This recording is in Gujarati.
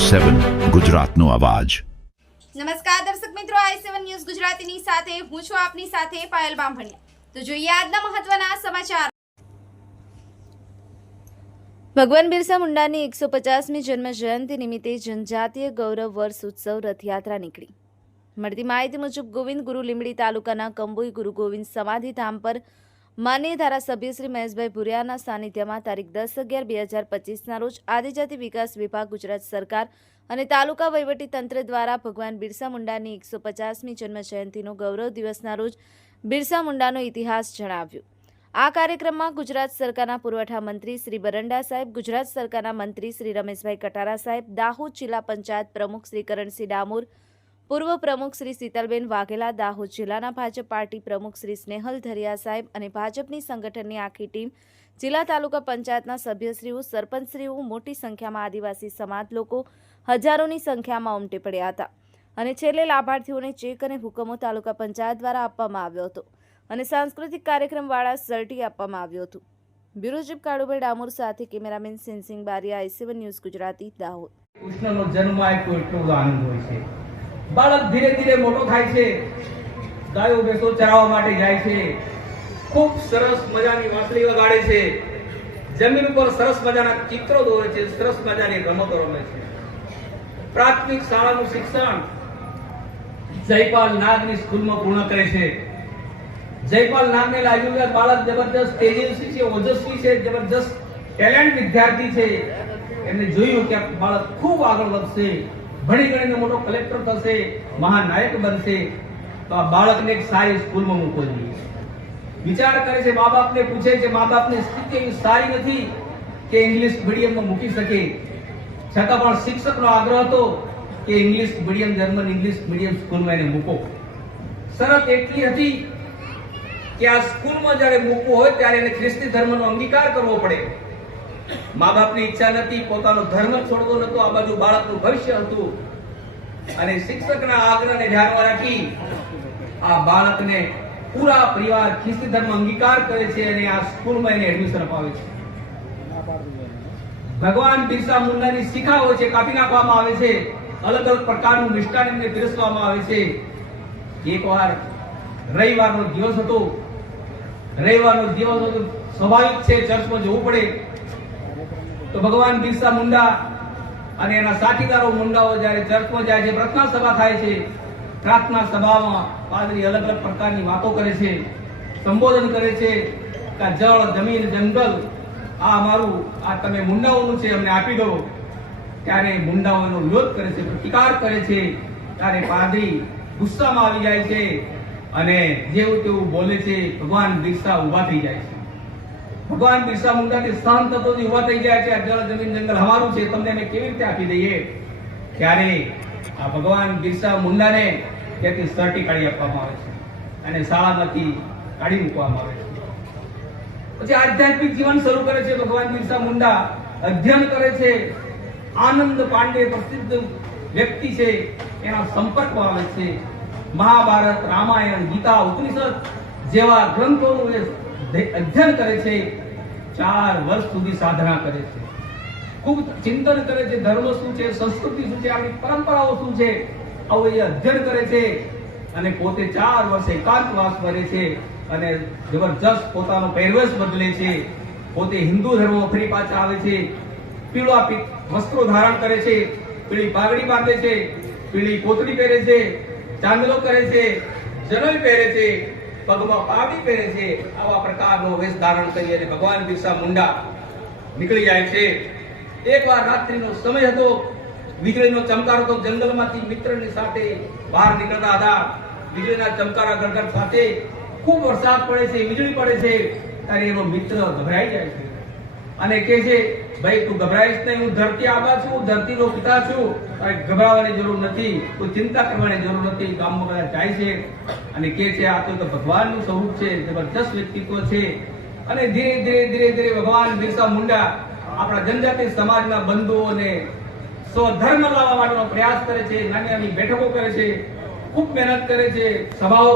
સેવન ગુજરાતનો અવાજ. નમસ્કાર દર્શક મિત્રો, આઈ સેવન ન્યૂઝ ગુજરાતીની સાથે હું છું આપની સાથે પાયલ બામભણિયા. તો જોઈએ આજના મહત્વના સમાચાર. ભગવાન બિરસા મુંડાની એકસો પચાસમી જન્મ જયંતિ નિમિત્તે જનજાતીય ગૌરવ વર્ષ ઉત્સવ રથયાત્રા નીકળી. મળતી માહિતી મુજબ ગોવિંદ ગુરુ લીંબડી તાલુકાના કંબોઈ ગુરુ ગોવિંદ સમાધિ ધામ પર માનનીય ધારાસભ્ય શ્રી મહેશભાઈ ભુરિયાના સાનિધ્યમાં તારીખ દસ અગિયાર બે હજાર પચીસના રોજ આદિજાતિ વિકાસ વિભાગ ગુજરાત સરકાર અને તાલુકા તંત્ર દ્વારા ભગવાન બિરસા મુંડાની એકસો પચાસમી જન્મ જયંતિનો ગૌરવ દિવસના રોજ બિરસા મુંડાનો ઇતિહાસ જણાવ્યો. આ કાર્યક્રમમાં ગુજરાત સરકારના પુરવઠા મંત્રી શ્રી બરંડા સાહેબ, ગુજરાત સરકારના મંત્રી શ્રી રમેશભાઈ કટારા સાહેબ, દાહોદ જિલ્લા પંચાયત પ્રમુખ શ્રી કરણસિંહ ડામોર પૂર્વ પ્રમુખ શ્રી શીતલબેન વાઘેલા દાહોદ જિલ્લાના ભાજપ પાર્ટી પ્રમુખ શ્રી સ્નેહલ ધરિયા સાહેબ અને ભાજપની સંગઠનની આખી ટીમ જિલ્લા તાલુકા પંચાયતના સભ્યશ્રીઓ, સરપંચશ્રીઓ, મોટી સંખ્યામાં આદિવાસી સમાજ લોકો હજારોની સંખ્યામાં ઉમટી પડ્યા હતા અને છેલ્લે લાભાર્થીઓને ચેક અને હુકમો તાલુકા પંચાયત દ્વારા આપવામાં આવ્યો હતો અને સાંસ્કૃતિક કાર્યક્રમવાળા સર્ટી આપવામાં આવ્યું હતું. બ્યુરો ચીફ કાળુભાઈ ડામોર સાથે કેમેરામેન સેન્સિંગ બારિયા આઈસીવન ન્યૂઝ ગુજરાતી, દાહોદ. કૃષ્ણનો જન્મ આપ્યો એટલો આનંદ હોય છે. બાળક ધીરે ધીરે મોટો થાય છે. ગાયો ભેંસો ચરાવવા માટે જાય છે. ખૂબ સરસ મજાની વાંસળી વગાડે છે. જમીન ઉપર સરસ મજાના ચિત્રો દોરે છે. સરસ મજાની રમતો રમે છે. પ્રાથમિક શાળાનું શિક્ષણ જયપાલ નાગની સ્કૂલમાં પૂર્ણ કરે છે. જયપાલ નાગને લાગ્યું કે બાળક જબરજસ્ત તેજસ્વી છે, ઓજસ્વી છે, જબરજસ્ત ટેલેન્ટ વિદ્યાર્થી છે. એમને જોયું કે બાળક ખૂબ આગળ વધશે. ભણી ગણીને મોટો કલેક્ટર થશે, મહાનાયક બનશે, તો આ બાળકને એક સારી સ્કૂલમાં મૂકવો જોઈએ. વિચાર કરે છે મા બાપને પૂછે છે મા બાપની સ્થિતિ એવી સારી નથી કે ઇંગ્લિશ મીડિયમમાં મૂકી શકે. છતાં પણ શિક્ષકનો આગ્રહ હતો કે English medium German English medium સ્કૂલમાં એને મૂકો. શરત એટલી હતી કે આ સ્કૂલમાં જ્યારે મૂકવું હોય ત્યારે એને ખ્રિસ્તી ધર્મનો અંગીકાર કરવો પડે. મા બાપની ઈચ્છા નથી, પોતાનો ધર્મ છોડવો નતો આ બાજુ બાળકનું ભવિષ્ય હતું. અને શિક્ષકના આગ્રહને ધ્યાનમાં રાખી આ બાળકને પૂરા પરિવાર ખ્રિસ્તી ધર્મ અંગીકાર કરે છે અને આ સ્કૂલમાં એને એડમિશન અપાવે છે. ભગવાન બિરસા મુંડાની શિખાઓ છે, કાપી નાખવામાં આવે છે. અલગ અલગ પ્રકારનું મિષ્ટાન એમને પીરસવામાં આવે છે. એકવાર રવિવારનો દિવસ હતો. રવિવારનો દિવસ હતો, સ્વાભાવિક છે, ચર્ચમાં જવું પડે. તો ભગવાન બિરસા મુંડા અને એના સાથીદારો મુંડાઓ જ્યારે ચર્ચમાં જાય છે, પ્રાર્થના સભા થાય છે, પ્રાર્થના સભામાં પાદરી અલગ અલગ પ્રકારની વાતો કરે છે, સંબોધન કરે છે કે જળ, જમીન, જંગલ, આ અમારું, આ તમે મુંડાઓનું છે, અમને આપી દો. ત્યારે મુંડાઓનો વિરોધ કરે છે, પ્રતિકાર કરે છે. ત્યારે પાદરી ગુસ્સામાં આવી જાય છે અને જેવું તેવું બોલે છે, ભગવાન બિરસા ઊભા થઈ જાય છે. ભગવાન બિરસા મુંડાથી સહન તત્વોથી ઊભા થઈ ગયા છે. જળ જમીન જંગલ અમારું છે. તમને અમે કેવી રીતે આપી દઈએ? ત્યારે આ ભગવાન બિરસા મુંડાને ત્યાંથી સર્ટી કાઢી આપવામાં આવે છે અને શાળામાંથી કાઢી મૂકવામાં આવે છે. પછી આધ્યાત્મિક જીવન શરૂ કરે છે ભગવાન બિરસા મુંડા. અધ્યયન કરે છે. આનંદ પાંડે પ્રસિદ્ધ વ્યક્તિ છે. એના સંપર્કમાં આવે છે. મહાભારત, રામાયણ, ગીતા, ઉપનિષદ જેવા ગ્રંથોનું અધ્યયન કરે છે, ચાર વર્ષ સુધી સાધના કરે છે. ખૂબ ચિંતન કરે છે, ધર્મ શું છે, સંસ્કૃતિ શું છે આપણી પરંપરાઓ શું છે, આવું એ અધ્યયન કરે છે અને પોતે ચાર વર્ષ એકાંતવાસ કરે છે અને જબરજસ્ત પોતાનો પહેરવેશ બદલે છે. પોતે હિન્દુ ધર્મ ફરી પાછા આવે છે. પીળા વસ્ત્રો ધારણ કરે છે. પીળી પાઘડી બાંધે છે. પીળી કોતરી પહેરે છે. ચાંદલો કરે છે. જનોઈ પહેરે છે. પગમાં પાવી પહેરે છે, આવા પ્રકારનો વેશ ધારણ કરી અને ભગવાન બિરસા મુંડા નીકળી જાય છે. એકવાર રાત્રિનો સમય હતો, વીજળીનો ચમકારો તો જંગલમાંથી મિત્રની સાથે બહાર નીકળતા હતા. વીજળીના ચમકારા ગરગર સાથે ખૂબ વરસાદ પડે છે, વીજળી પડે છે, ત્યારે એનો મિત્ર ગભરાઈ જાય છે. અને કે છે, ભાઈ, તું ગભરાઈશ નહીં, હું ધરતી આબા છું ધરતીનો પિતા છું. ગભરાવાની જરૂર નથી, કોઈ ચિંતા કરવાની જરૂર નથી, ગામમાં બધા જાય છે અને કે છે, આ તો ભગવાનનું સ્વરૂપ છે, જબરજસ્ત વ્યક્તિત્વ છે. અને ધીરે ધીરે ધીરે ધીરે ભગવાન બિરસા મુંડા આપણા જનજાતિ સમાજના બંધુઓને સ્વધર્મ લાવવા માટેનો પ્રયાસ કરે છે નાની નાની બેઠકો કરે છે, ખૂબ મહેનત કરે છે, સભાઓ